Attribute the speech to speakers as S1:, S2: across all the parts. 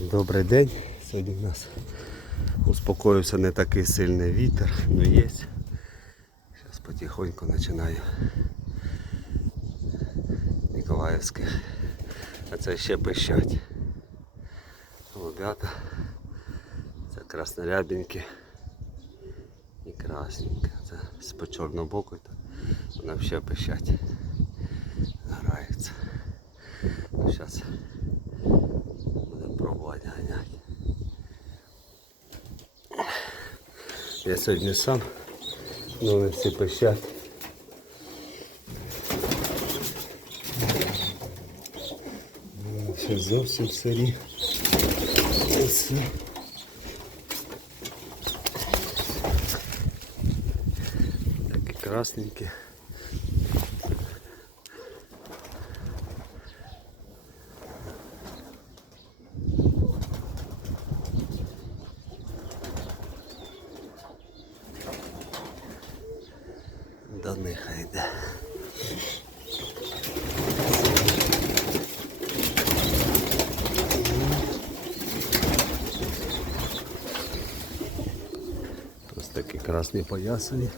S1: Добрий день. Сьогодні у нас успокоївся не такий сильний вітер, але є. Зараз потихоньку починаю Ніколаївське. А це ще пищать. Голубята. Це краснорябінки і красненьке. Це з по чорного боку. Вона ще пищать. Граються. Зараз пробувати ганяти. Я сьогодні сам, ну вони всі пищать. Ну, зовсім сирі. Це. Такі красненькі. До них йде. Ось такі красні поясані.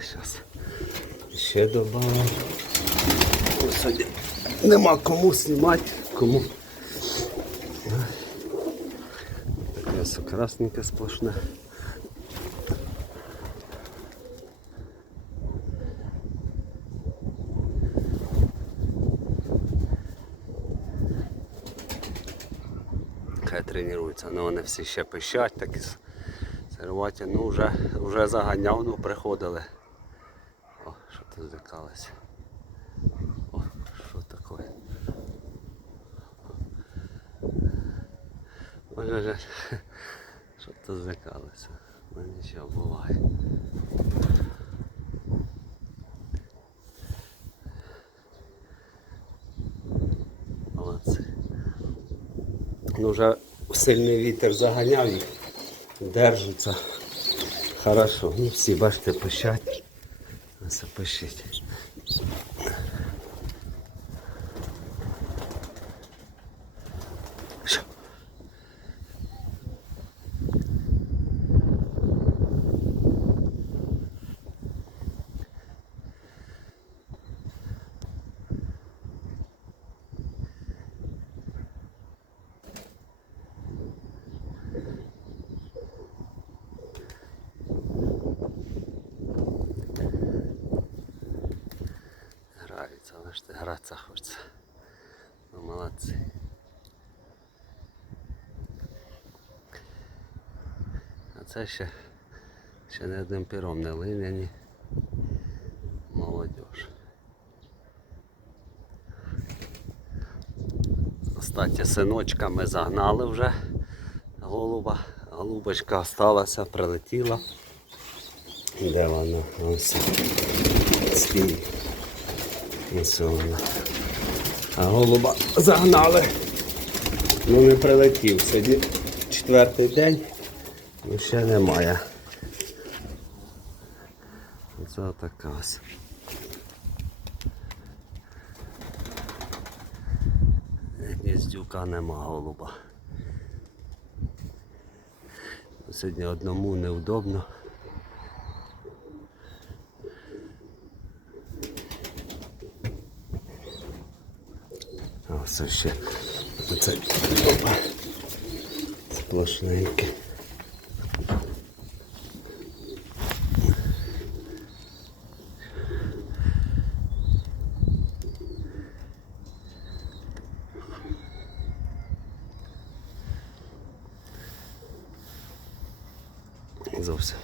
S1: Зараз ще. Сьогодні Нема кому знімати, кому. Все красненьке сплошне. Хай тренуються, ну вони всі ще пищать, такі серваті, ну вже, вже заганяв, ну приходили. Здикалося. О, що таке? Ой, ой, ой. Що то злякалося? Ну нічого буває. Молодці. Ну вже сильний вітер заганяв їх. Держаться. Хорошо. Ну всі, бачите, пищать. Ось пищить. Що? Граються, бачите, гратися хочеться. Ну, молодці. А це ще, ще не одним пером не линяні. Молодіж. Кстати, синочка ми загнали вже голуба. Голубочка осталася, прилетіла. Де вона? Ось. Стій. Ось. А голуба загнали. Ну не прилетів. Сьогодні четвертий день. Ну ще немає. Це така ось. Гніздюка нема голуба. Сьогодні одному неудобно. Це ще опа. Сплошненьке. Зовсім.